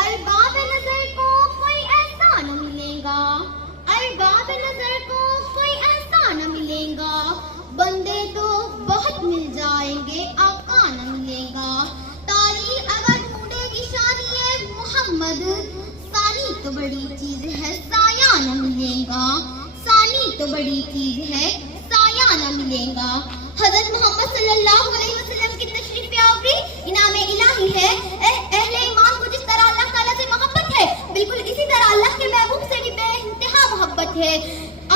ارباب نظر کو کوئی ایسا نہ ملے گا، ارباب نظر کو کوئی ایسا نہ ملے گا، بندے تو بہت مل جائیں گے آقا نہ ملے گا۔ تاریخ اگر ڈھونڈے گی شان محمد، ثانی تو بڑی چیز ہے سایہ نہ ملے گا، ثانی تو بڑی چیز ہے سایہ نہ ملے گا۔ حضرت محمد صلی اللہ علیہ وسلم کی تشریف آوری انعام الہی ہے۔ اہل ایمان کو جس طرح اللہ تعالیٰ سے محبت ہے، بالکل اسی طرح اللہ کے محبوب سے بھی بے انتہا محبت ہے۔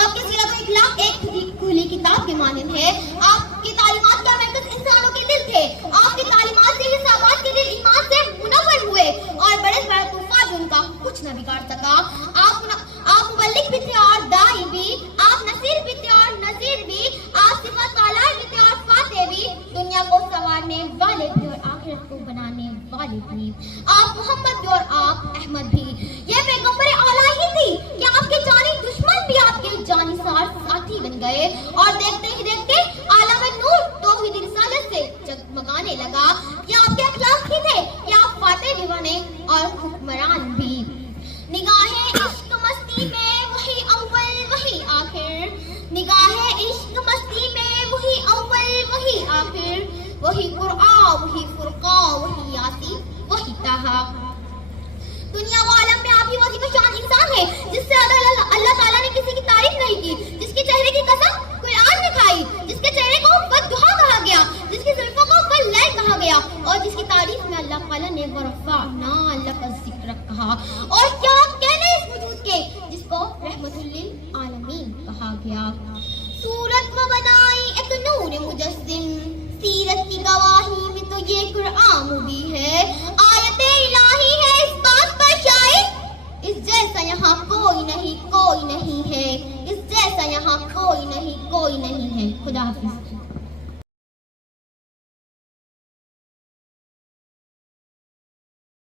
آپ کی سیرت و اخلاق ایک کھلی کتاب کے مانند ہے۔ آپ کی تعلیمات کا مرکز انسانوں کے دل تھے۔ آپ کی تعلیمات سے ہی صحابہ کے دل ایمان سے منور ہوئے اور بڑے بڑے طوفان ان کا کچھ نہ بگاڑ سکا۔ آپ مبلغ بھی تھے اور داعی بھی، آپ نصیر بھی تھے اور نذیر بھی، آپ صفات سالار بھی تھے اور فاتح بھی، دنیا کو سنوارنے والے بھی اور آخرت کو بنانے والے بھی۔ آپ محمد بھی اور آپ احمد بھی۔ یہ پیغمبر اعلیٰ ہی تھی کہ آپ کے جانی دشمن بھی آپ کے جانثار ساتھی بن گئے اور دیکھتے ہی دیکھتے عالم نور توحید رسالت سے جگمگانے لگا۔ یہ آپ کے اخلاق ہی تھے کہ آپ فاتح بھی بنے اور حکمران بھی۔ نگاہیں عشق مستی میں وہی اول وہی آخر، نگاہیں عشق مستی میں وہی اول وہی آخر، وہی قرآن وہی فرقان وہی یاسین وہی طہا۔ دنیا و عالم میں آپ ہی وظیفہ شان انسان ہے جس سے اللہ تعالیٰ نے کسی کی تعریف نہیں کی، جس کے چہرے کی قسم قرآن نے کھائی، جس کے چہرے کو بددعا کہا گیا، جس کی زلفوں کو واللیل کہا گیا اور جس کی تعریف میں اللہ تعالیٰ نے ورفعنا لک ذکرک کہا۔ اور کیا کہنے اس وجود کے جس کو رحمت للعالمین کہا گیا۔ صورت وہ بنائی ایک نور مجسم، سیرت کی گواہی میں تو یہ قرآن نہیں کوئی نہیں ہے. خدا حافظ.